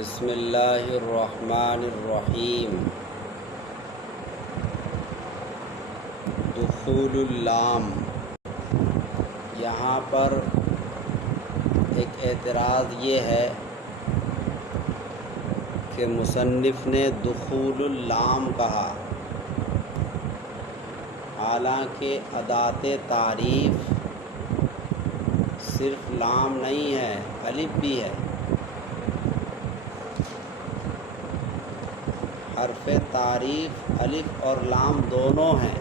بسم اللہ الرحمن الرحیم۔ دخول اللام، یہاں پر ایک اعتراض یہ ہے کہ مصنف نے دخول اللام کہا، حالانکہ ادات تعریف صرف لام نہیں ہے، الف بھی ہے۔ حرف تعریف الف اور لام دونوں ہیں۔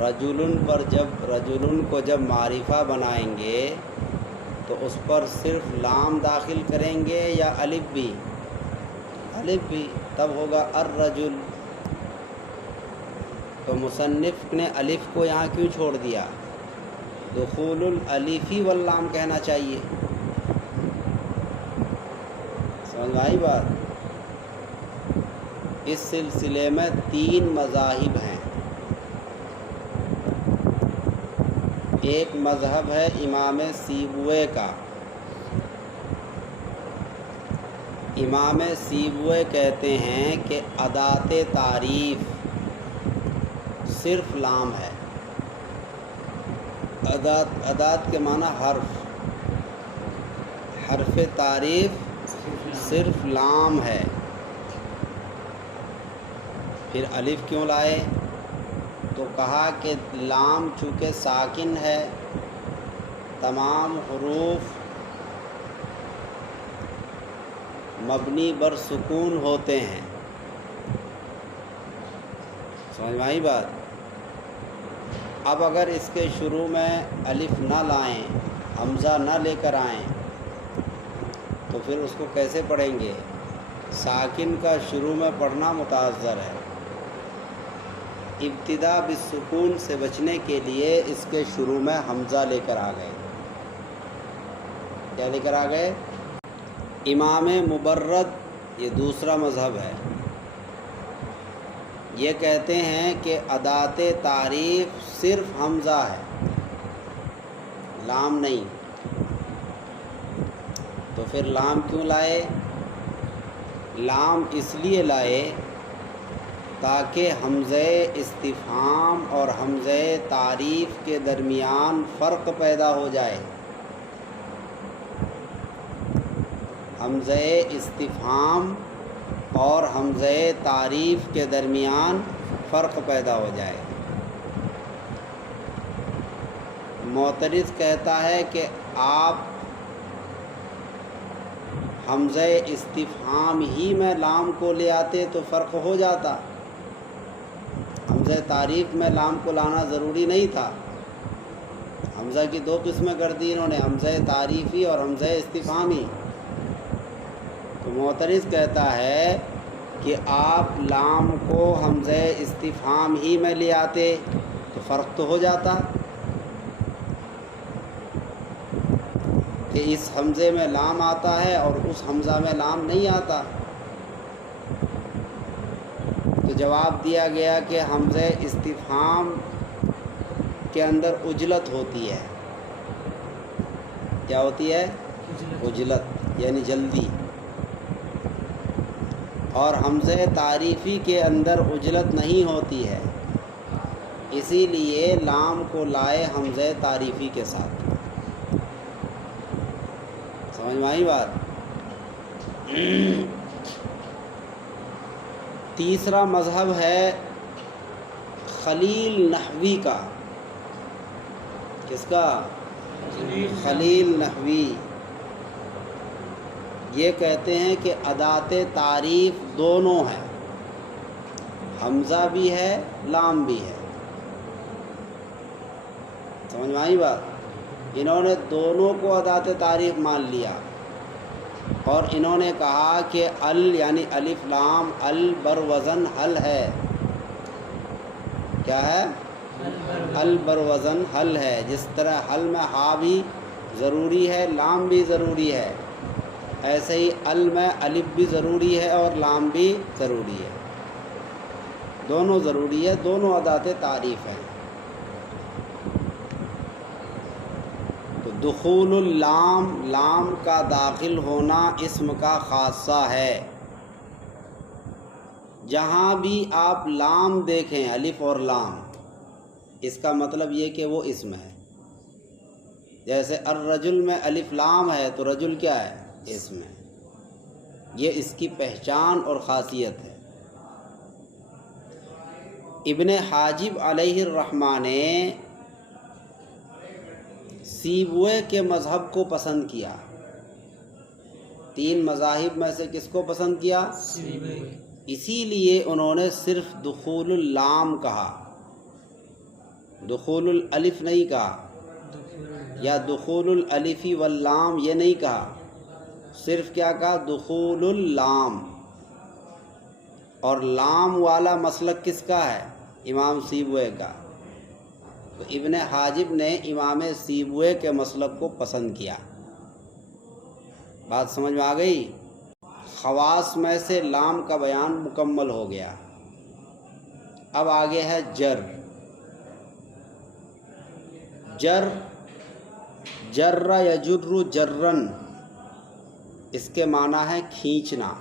رجلن پر رجلن کو جب معرفہ بنائیں گے تو اس پر صرف لام داخل کریں گے یا الف بھی؟ الف بھی، تب ہوگا الرجل۔ تو مصنف نے الف کو یہاں کیوں چھوڑ دیا؟ دخول الالفی واللام کہنا چاہیے۔ سمجھ میں آئی بات؟ اس سلسلے میں 3 مذاہب ہیں۔ ایک مذہب ہے امام سیبویہ کا۔ امام سیبویہ کہتے ہیں کہ ادات تعریف صرف لام ہے۔ ادات کے معنی حرف تعریف صرف لام ہے۔ پھر الف کیوں لائے؟ تو کہا کہ لام چونکہ ساکن ہے، تمام حروف مبنی بر سکون ہوتے ہیں۔ سمجھ میں آئی بات؟ اب اگر اس کے شروع میں الف نہ لائیں، حمزہ نہ لے کر آئیں، تو پھر اس کو کیسے پڑھیں گے؟ ساکن کا شروع میں پڑھنا متعذر ہے۔ ابتدا بالسکون سے بچنے کے لیے اس کے شروع میں حمزہ لے کر آ گئے۔ کیا لے کر آ گئے؟ امام مبرد، یہ دوسرا مذہب ہے، یہ کہتے ہیں کہ ادات تعریف صرف حمزہ ہے، لام نہیں۔ تو پھر لام کیوں لائے؟ لام اس لیے لائے تاکہ حمزہ استفہام اور حمزہ تعریف کے درمیان فرق پیدا ہو جائے۔ حمزہ استفہام اور حمزہ تعریف کے درمیان فرق پیدا ہو جائے۔ معترض کہتا ہے کہ آپ حمزہ استفہام ہی میں لام کو لے آتے تو فرق ہو جاتا، حمزہ تعریف میں لام کو لانا ضروری نہیں تھا۔ حمزہ کی 2 قسمیں کر دی انہوں نے، حمزہ تعریفی اور حمزہ استفہامی۔ تو معترض کہتا ہے کہ آپ لام کو حمزہ استفہام ہی میں لے آتے تو فرق تو ہو جاتا کہ اس حمزے میں لام آتا ہے اور اس حمزہ میں لام نہیں آتا۔ تو جواب دیا گیا کہ حمزہ استفہام کے اندر عجلت ہوتی ہے۔ کیا ہوتی ہے؟ عجلت، یعنی جلدی۔ اور حمزہ تعریفی کے اندر عجلت نہیں ہوتی ہے، اسی لیے لام کو لائے حمزہ تعریفی کے ساتھ۔ سمجھ میں آئی بات؟ تیسرا مذہب ہے خلیل نحوی کا۔ کس کا؟ خلیل نحوی۔ یہ کہتے ہیں کہ ادات تعریف دونوں ہیں، حمزہ بھی ہے، لام بھی ہے۔ سمجھ میں آئی بات؟ انہوں نے دونوں کو ادات تعریف مان لیا اور انہوں نے کہا کہ یعنی الف لام بر وزن حل ہے۔ کیا ہے؟ بر وزن حل ہے۔ جس طرح حل میں ہا بھی ضروری ہے، لام بھی ضروری ہے، ایسے ہی میں الف بھی ضروری ہے اور لام بھی ضروری ہے، دونوں ضروری ہے، دونوں ادات تعریف ہیں۔ تو دخول اللام، لام کا داخل ہونا اسم کا خاصہ ہے۔ جہاں بھی آپ لام دیکھیں، الف اور لام، اس کا مطلب یہ کہ وہ اسم ہے۔ جیسے الرجل میں الف لام ہے تو رجل کیا ہے؟ اسم ہے۔ یہ اس کی پہچان اور خاصیت ہے۔ ابن حاجب علیہ الرحمہ نے سیبوئے کے مذہب کو پسند کیا۔ تین مذاہب میں سے کس کو پسند کیا؟ سیبوئے۔ اسی لیے انہوں نے صرف دخول اللام کہا، دخول الالف نہیں کہا، یا دخول الالف واللام یہ نہیں کہا، صرف کیا کہا؟ دخول اللام۔ اور لام والا مسلک کس کا ہے؟ امام سیبوئے کا۔ تو ابن حاجب نے امام سیبوئے کے مسلک کو پسند کیا۔ بات سمجھ میں آ گئی؟ خواص میں سے لام کا بیان مکمل ہو گیا۔ اب آگے ہے جر۔ جر، جر یجر جرن، اس کے معنی ہے کھینچنا۔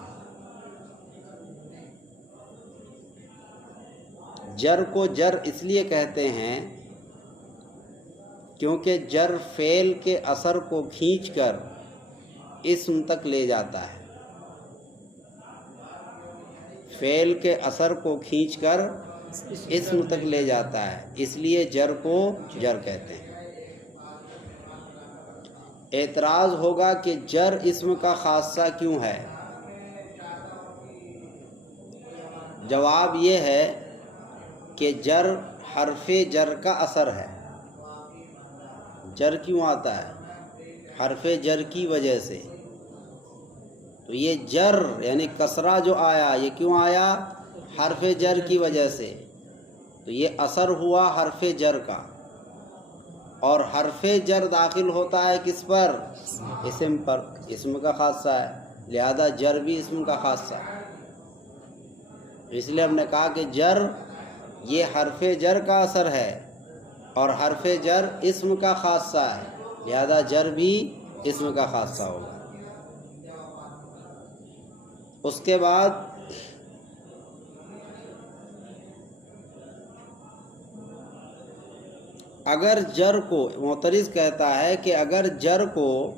جر کو جر اس لیے کہتے ہیں کیونکہ جر فعل کے اثر کو کھینچ کر اسم تک لے جاتا ہے۔ فعل کے اثر کو کھینچ کر اسم تک لے جاتا ہے، اس لیے جر کو جر کہتے ہیں۔ اعتراض ہوگا کہ جر اسم کا خاصہ کیوں ہے؟ جواب یہ ہے کہ جر حرف جر کا اثر ہے۔ جر کیوں آتا ہے؟ حرف جر کی وجہ سے۔ تو یہ جر یعنی کسرہ جو آیا، یہ کیوں آیا؟ حرف جر کی وجہ سے۔ تو یہ اثر ہوا حرف جر کا، اور حرف جر داخل ہوتا ہے کس پر؟ اسم پر، اسم کا خاصہ ہے، لہذا جر بھی اسم کا خاصہ ہے۔ اس لیے ہم نے کہا کہ جر یہ حرف جر کا اثر ہے، اور حرف جر اسم کا خاصہ ہے، لہذا جر بھی اسم کا خاصہ ہوگا۔ اس کے بعد اگر جر کو، معترض کہتا ہے کہ اگر جر کو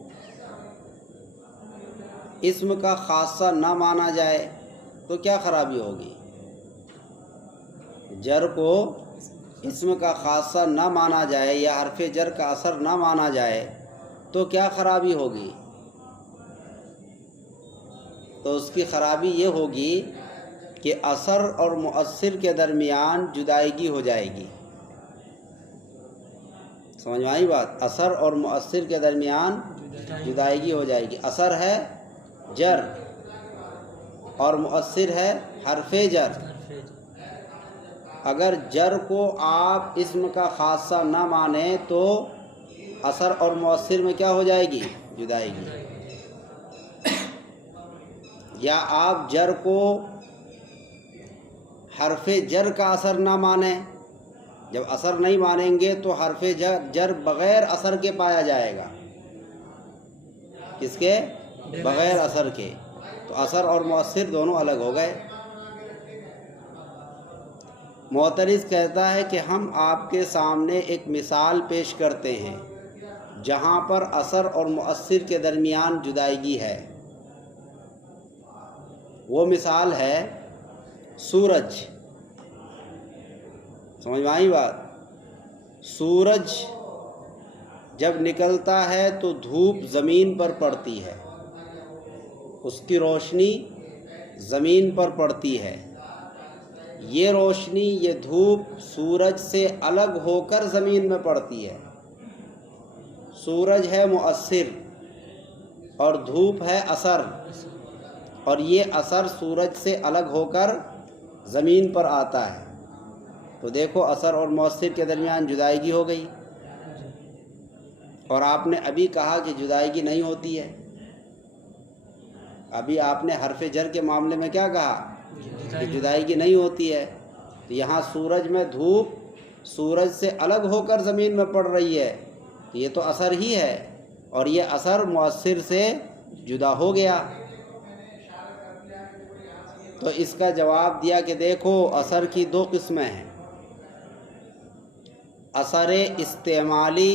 اسم کا خاصہ نہ مانا جائے تو کیا خرابی ہوگی؟ جر کو اسم کا خاصہ نہ مانا جائے یا حرف جر کا اثر نہ مانا جائے تو کیا خرابی ہوگی؟ تو اس کی خرابی یہ ہوگی کہ اثر اور مؤثر کے درمیان جدائیگی ہو جائے گی۔ سمجھ میں آئی بات؟ اثر اور مؤثر کے درمیان جدائیگی ہو جائے گی۔ اثر ہے جر اور مؤثر ہے حرف جر۔ اگر جر کو آپ اسم کا خاصہ نہ مانیں تو اثر اور مؤثر میں کیا ہو جائے گی؟ جدائیگی۔ یا آپ جر کو حرف جر کا اثر نہ مانیں، جب اثر نہیں مانیں گے تو حرف جر بغیر اثر کے پایا جائے گا۔ کس کے؟ بغیر اثر کے۔ تو اثر اور مؤثر دونوں الگ ہو گئے۔ معترض کہتا ہے کہ ہم آپ کے سامنے ایک مثال پیش کرتے ہیں جہاں پر اثر اور مؤثر کے درمیان جدائیگی ہے۔ وہ مثال ہے سورج۔ سمجھ میں آئی بات؟ سورج جب نکلتا ہے تو دھوپ زمین پر پڑتی ہے، اس کی روشنی زمین پر پڑتی ہے۔ یہ روشنی، یہ دھوپ سورج سے الگ ہو کر زمین میں پڑتی ہے۔ سورج ہے مؤثر اور دھوپ ہے اثر، اور یہ اثر سورج سے الگ ہو کر زمین پر آتا ہے۔ تو دیکھو اثر اور مؤثر کے درمیان جدائیگی ہو گئی۔ اور آپ نے ابھی کہا کہ جدائیگی نہیں ہوتی ہے۔ ابھی آپ نے حرف جر کے معاملے میں کیا کہا؟ کہ جدائیگی نہیں ہوتی ہے۔ تو یہاں سورج میں دھوپ سورج سے الگ ہو کر زمین میں پڑ رہی ہے، تو یہ تو اثر ہی ہے، اور یہ اثر مؤثر سے جدا ہو گیا۔ تو اس کا جواب دیا کہ دیکھو اثر کی دو قسمیں ہیں، اثر استعمالی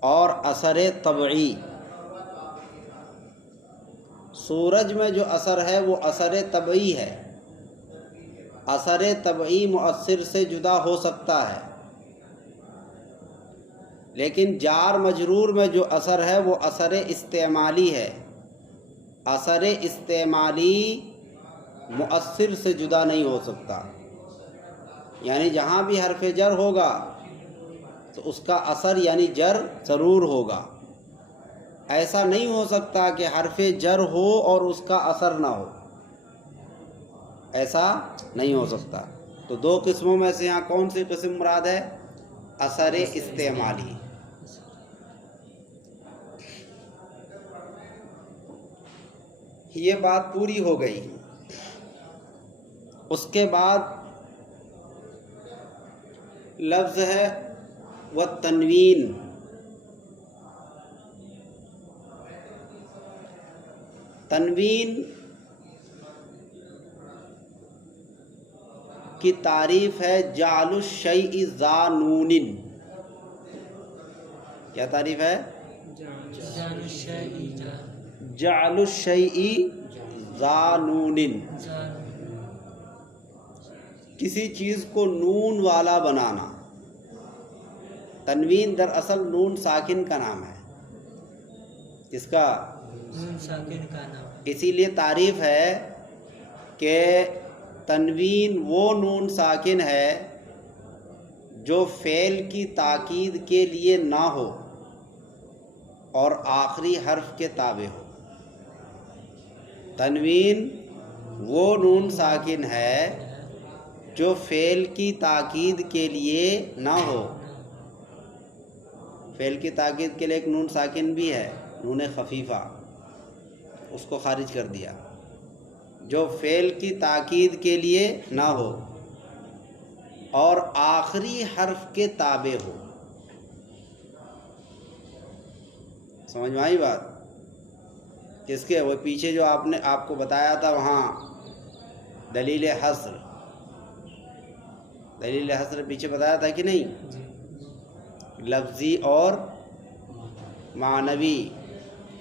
اور اثر طبعی۔ سورج میں جو اثر ہے وہ اثر طبعی ہے، اثر طبعی مؤثر سے جدا ہو سکتا ہے، لیکن جار مجرور میں جو اثر ہے وہ اثر استعمالی ہے، اثر استعمالی مؤثر سے جدا نہیں ہو سکتا۔ یعنی جہاں بھی حرف جر ہوگا تو اس کا اثر یعنی جر ضرور ہوگا۔ ایسا نہیں ہو سکتا کہ حرف جر ہو اور اس کا اثر نہ ہو، ایسا نہیں ہو سکتا۔ تو دو قسموں میں سے یہاں کون سی قسم مراد ہے؟ اثر استعمالی۔ یہ بات پوری ہو گئی۔ اس کے بعد لفظ ہے والتنوین۔ تنوین کی تعریف ہے جعل الشیء ذا نون۔ کیا تعریف ہے؟ جعل الشیء ذا نون، کسی چیز کو نون والا بنانا۔ تنوین دراصل نون ساکن کا نام ہے، اس کا نون ساکن کا نام، اسی لیے تعریف ہے کہ تنوین وہ نون ساکن ہے جو فعل کی تاکید کے لیے نہ ہو اور آخری حرف کے تابع ہو۔ تنوین وہ نون ساکن ہے جو فعل کی تاکید کے لیے نہ ہو۔ فعل کی تاکید کے لیے ایک نون ساکن بھی ہے، نون خفیفہ، اس کو خارج کر دیا۔ جو فعل کی تاکید کے لیے نہ ہو اور آخری حرف کے تابع ہو۔ سمجھ میں آئی بات؟ کس کے؟ وہ پیچھے جو آپ کو بتایا تھا وہاں دلیل حصر، دلیل حصر پیچھے بتایا تھا کہ نہیں؟ لفظی اور معنوی۔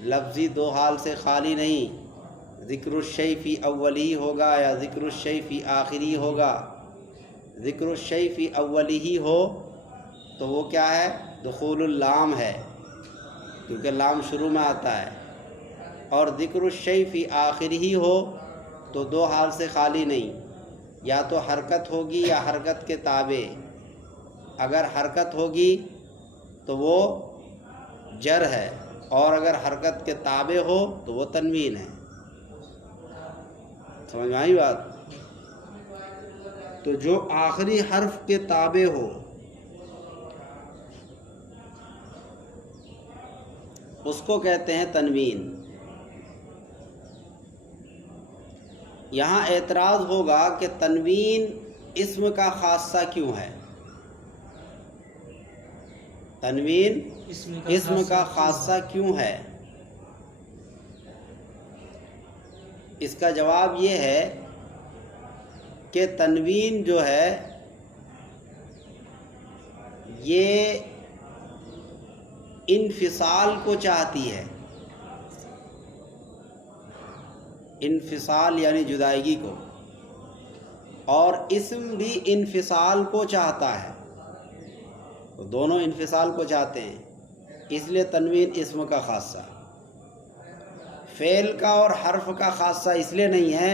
لفظی دو حال سے خالی نہیں، ذکر الشیء فی اولی ہوگا یا ذکر الشیء فی آخری ہوگا۔ ذکر الشیء فی اولی ہی ہو تو وہ کیا ہے؟ دخول اللام ہے، کیونکہ لام شروع میں آتا ہے۔ اور ذکر الشیء فی آخری ہی ہو تو دو حال سے خالی نہیں، یا تو حرکت ہوگی یا حرکت کے تابع۔ اگر حرکت ہوگی تو وہ جر ہے، اور اگر حرکت کے تابع ہو تو وہ تنوین ہے۔ سمجھ میں آئی بات؟ تو جو آخری حرف کے تابع ہو اس کو کہتے ہیں تنوین۔ یہاں اعتراض ہوگا کہ تنوین اسم کا خاصہ کیوں ہے؟ تنوین اسم کا خاصہ کیوں ہے؟ اس کا جواب یہ ہے کہ تنوین جو ہے یہ انفصال کو چاہتی ہے۔ انفصال یعنی جدائیگی کو، اور اسم بھی انفصال کو چاہتا ہے، تو دونوں انفصال کو چاہتے ہیں، اس لیے تنوین اسم کا خاصہ۔ فعل کا اور حرف کا خاصہ اس لیے نہیں ہے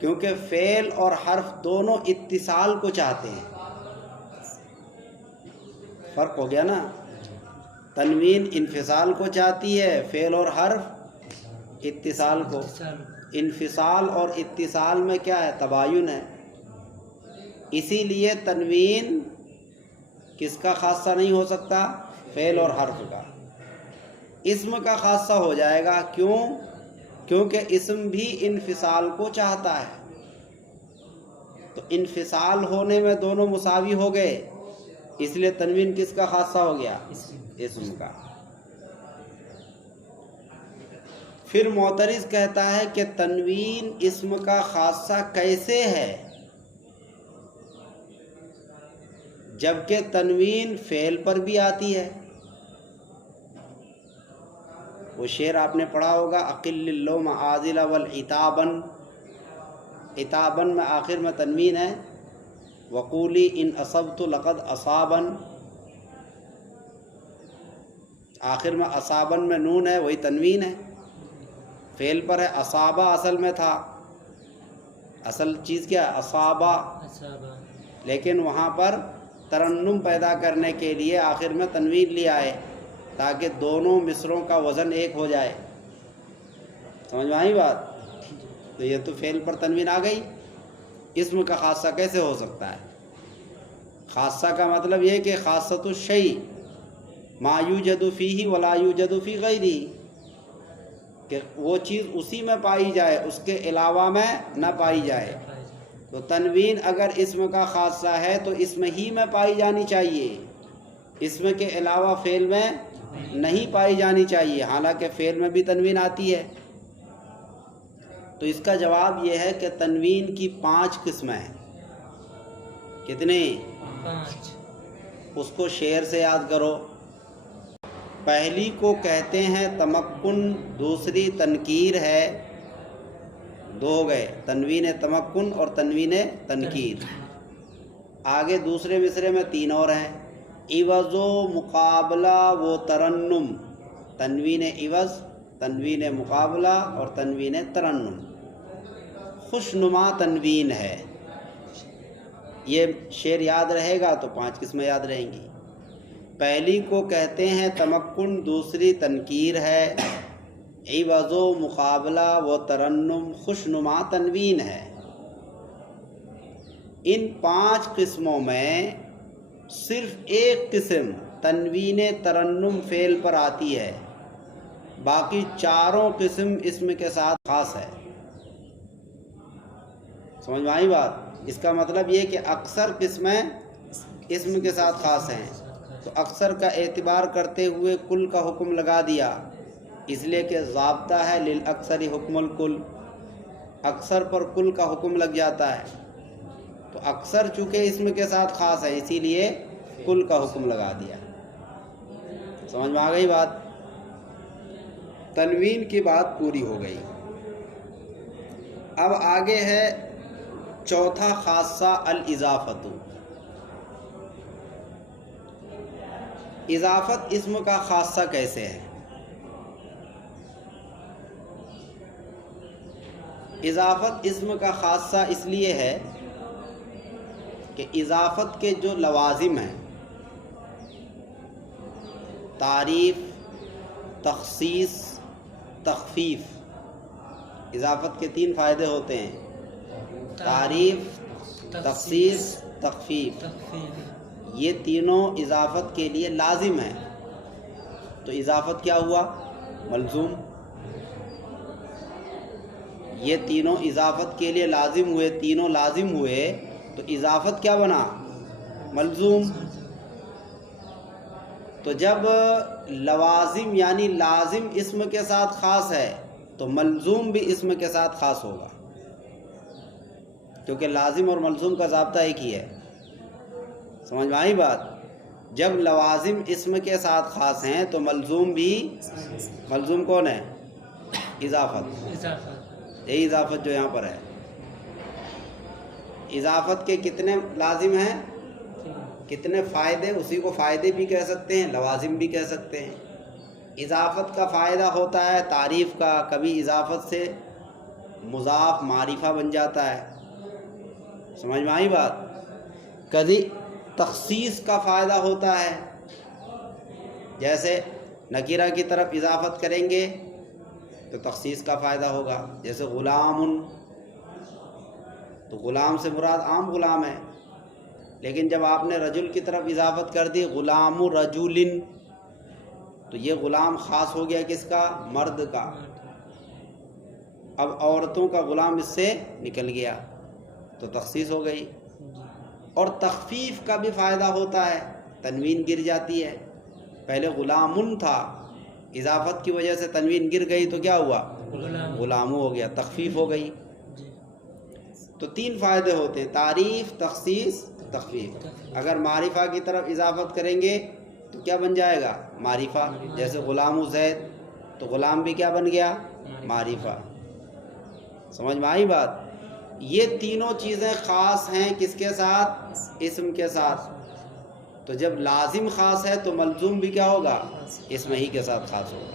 کیونکہ فعل اور حرف دونوں اتصال کو چاہتے ہیں۔ فرق ہو گیا نا؟ تنوین انفصال کو چاہتی ہے، فعل اور حرف اتصال کو۔ انفصال اور اتصال میں کیا ہے؟ تباین ہے۔ اسی لیے تنوین کس کا خاصہ نہیں ہو سکتا؟ فعل اور حرف کا۔ اسم کا خاصہ ہو جائے گا، کیوں؟ کیونکہ اسم بھی انفصال کو چاہتا ہے، تو انفصال ہونے میں دونوں مساوی ہو گئے، اس لیے تنوین کس کا خاصہ ہو گیا؟ اسم کا۔ پھر معترض کہتا ہے کہ تنوین اسم کا خاصہ کیسے ہے جبکہ تنوین فعل پر بھی آتی ہے؟ وہ شعر آپ نے پڑھا ہوگا، اقل اللوم عاذلا والعتابن، عتابن میں آخر میں تنوین ہے، وقولی ان اصبت لقد اصابن، آخر میں اصابن میں نون ہے، وہی تنوین ہے، فعل پر ہے۔ اصابہ اصل میں تھا، اصل چیز کیا ہے؟ اصابہ، اصابہ، لیکن وہاں پر ترنم پیدا کرنے کے لیے آخر میں تنوین لیا ہے تاکہ دونوں مصروں کا وزن ایک ہو جائے۔ سمجھ میں آئی بات؟ تو یہ تو فعل پر تنوین آ گئی، اسم کا خاصہ کیسے ہو سکتا ہے؟ خاصہ کا مطلب یہ کہ خاصۃ الشیء ما یوجد فیہ ولا یوجد فی غیرہ، کہ وہ چیز اسی میں پائی جائے، اس کے علاوہ میں نہ پائی جائے۔ تو تنوین اگر اسم کا خاصہ ہے تو اسم ہی میں پائی جانی چاہیے، اسم کے علاوہ فعل میں نہیں پائی جانی چاہیے، حالانکہ فعل میں بھی تنوین آتی ہے۔ تو اس کا جواب یہ ہے کہ تنوین کی 5 قسمیں ہیں۔ کتنے؟ 5۔ اس کو شعر سے یاد کرو۔ پہلی کو کہتے ہیں تمکن، دوسری تنکیر ہے، 2 ہو گئے، تنوین تمکن اور تنوین تنکیر۔ آگے دوسرے مصرے میں 3 اور ہیں، عوض و مقابلہ و ترنم، تنوین عوض، تنوین مقابلہ اور تنوین ترنم۔ خوشنما تنوین ہے، یہ شعر یاد رہے گا تو 5 قسمیں یاد رہیں گی۔ پہلی کو کہتے ہیں تمکن، دوسری تنکیر ہے، عوض و مقابلہ و ترنم، خوشنما تنوین ہے۔ ان 5 قسموں میں صرف ایک قسم تنوین ترنم فعل پر آتی ہے، باقی چاروں قسم اسم کے ساتھ خاص ہے۔ سمجھ میں آئی بات؟ اس کا مطلب یہ کہ اکثر قسمیں اسم کے ساتھ خاص ہیں، تو اکثر کا اعتبار کرتے ہوئے کل کا حکم لگا دیا، اس لیے کہ ضابطہ ہے للاکثر حکم الکل، اکثر پر کل کا حکم لگ جاتا ہے۔ تو اکثر چونکہ اسم کے ساتھ خاص ہے اسی لیے کل کا حکم لگا دیا۔ سمجھ میں آ گئی بات؟ تنوین کی بات پوری ہو گئی۔ اب آگے ہے چوتھا خاصہ، الاضافت۔ اضافت اسم کا خاصہ کیسے ہے؟ اضافت اسم کا خاصہ اس لیے ہے کہ اضافت کے جو لوازم ہیں، تعریف، تخصیص، تخفیف، اضافت کے 3 فائدے ہوتے ہیں، تعریف، تخصیص، تخفیف، یہ تینوں اضافت کے لیے لازم ہیں۔ تو اضافت کیا ہوا؟ ملزوم۔ یہ تینوں اضافت کے لیے لازم ہوئے، تینوں لازم ہوئے تو اضافت کیا بنا؟ ملزوم۔ تو جب لوازم یعنی لازم اسم کے ساتھ خاص ہے تو ملزوم بھی اسم کے ساتھ خاص ہوگا، کیونکہ لازم اور ملزوم کا ضابطہ ایک ہی ہے۔ سمجھ میں آئی بات؟ جب لوازم اسم کے ساتھ خاص ہیں تو ملزوم بھی، ملزوم کون ہے؟ اضافت، یہی اضافت جو یہاں پر ہے۔ اضافت کے کتنے لازم ہیں؟ کتنے فائدے؟ اسی کو فائدے بھی کہہ سکتے ہیں، لوازم بھی کہہ سکتے ہیں۔ اضافت کا فائدہ ہوتا ہے تعریف کا، کبھی اضافت سے مضاف معرفہ بن جاتا ہے، سمجھ میں آئی بات؟ کبھی تخصیص کا فائدہ ہوتا ہے، جیسے نکیرہ کی طرف اضافت کریں گے تو تخصیص کا فائدہ ہوگا، جیسے غلام، تو غلام سے مراد عام غلام ہے، لیکن جب آپ نے رجل کی طرف اضافت کر دی غلام رجل، تو یہ غلام خاص ہو گیا کس کا؟ مرد کا، اب عورتوں کا غلام اس سے نکل گیا تو تخصیص ہو گئی۔ اور تخفیف کا بھی فائدہ ہوتا ہے، تنوین گر جاتی ہے، پہلے غلام تھا، اضافت کی وجہ سے تنوین گر گئی تو کیا ہوا؟ غلامو ہو گیا، تخفیف ہو گئی۔ جی تو 3 فائدے ہوتے ہیں، تعریف، تخصیص، تخفیف۔ اگر معرفہ کی طرف اضافت کریں گے تو کیا بن جائے گا؟ معرفہ۔ جیسے غلام زید، تو غلام بھی کیا بن گیا؟ معرفہ۔ سمجھ میں آئی بات؟ یہ تینوں چیزیں خاص ہیں کس کے ساتھ؟ اسم کے ساتھ۔ تو جب لازم خاص ہے تو ملزوم بھی کیا ہوگا؟ اسم ہی کے ساتھ خاص ہوگا۔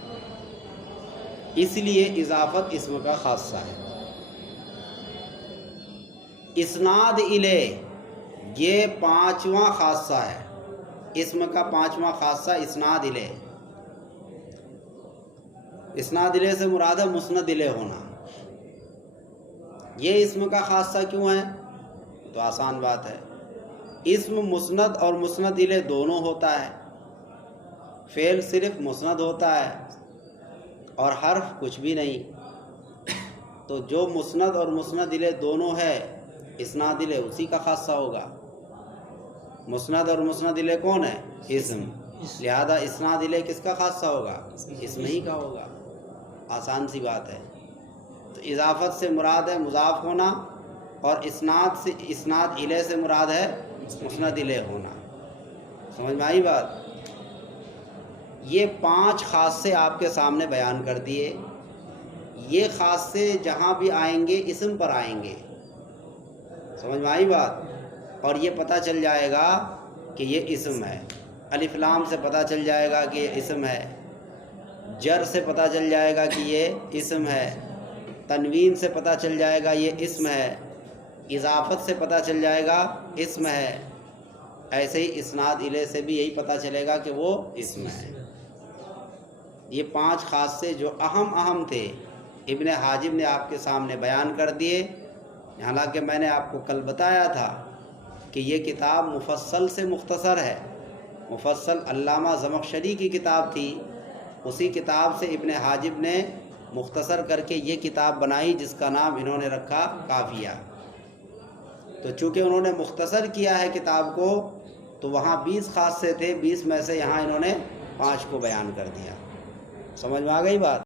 اس لیے اضافت اسم کا خاصہ ہے۔ اسناد الیہ یہ 5واں خاصہ ہے، اسم کا 5واں خاصہ اسناد الیہ۔ اسناد الیہ سے مراد ہے مسند الیہ ہونا۔ یہ اسم کا خاصہ کیوں ہے؟ تو آسان بات ہے، اسم مسند اور مسند الیہ دونوں ہوتا ہے، فعل صرف مسند ہوتا ہے اور حرف کچھ بھی نہیں۔ تو جو مسند اور مسند الیہ دونوں ہے، اسناد الیہ اسی کا خاصہ ہوگا۔ مسند اور مسند الیہ کون ہے؟ اسم، لہذا اسناد الیہ کس کا خاصہ ہوگا؟ اسم ہی کا ہوگا۔ آسان سی بات ہے۔ تو اضافت سے مراد ہے مضاف ہونا، اور اسناد الیہ سے مراد ہے مسند الیہ ہونا۔ سمجھ میں آئی بات؟ یہ 5 خاصے آپ کے سامنے بیان کر دیے۔ یہ خاصے جہاں بھی آئیں گے اسم پر آئیں گے۔ سمجھ میں آئی بات؟ اور یہ پتہ چل جائے گا کہ یہ اسم ہے۔ الف لام سے پتہ چل جائے گا کہ یہ اسم ہے، جر سے پتہ چل جائے گا کہ یہ اسم ہے، تنوین سے پتہ چل جائے گا یہ اسم ہے، اضافت سے پتہ چل جائے گا اسم ہے۔ ایسے ہی اسناد الیہ سے بھی یہی پتہ چلے گا کہ وہ اسم ہے۔ یہ 5 خاصے جو اہم تھے ابن حاجب نے آپ کے سامنے بیان کر دیے۔ حالانکہ میں نے آپ کو کل بتایا تھا کہ یہ کتاب مفصل سے مختصر ہے، مفصل علامہ زمخشری کی کتاب تھی، اسی کتاب سے ابن حاجب نے مختصر کر کے یہ کتاب بنائی جس کا نام انہوں نے رکھا کافیہ۔ تو چونکہ انہوں نے مختصر کیا ہے کتاب کو، تو وہاں 20 خاصے تھے، 20 میں سے یہاں انہوں نے 5 کو بیان کر دیا۔ سمجھ میں آ گئی بات؟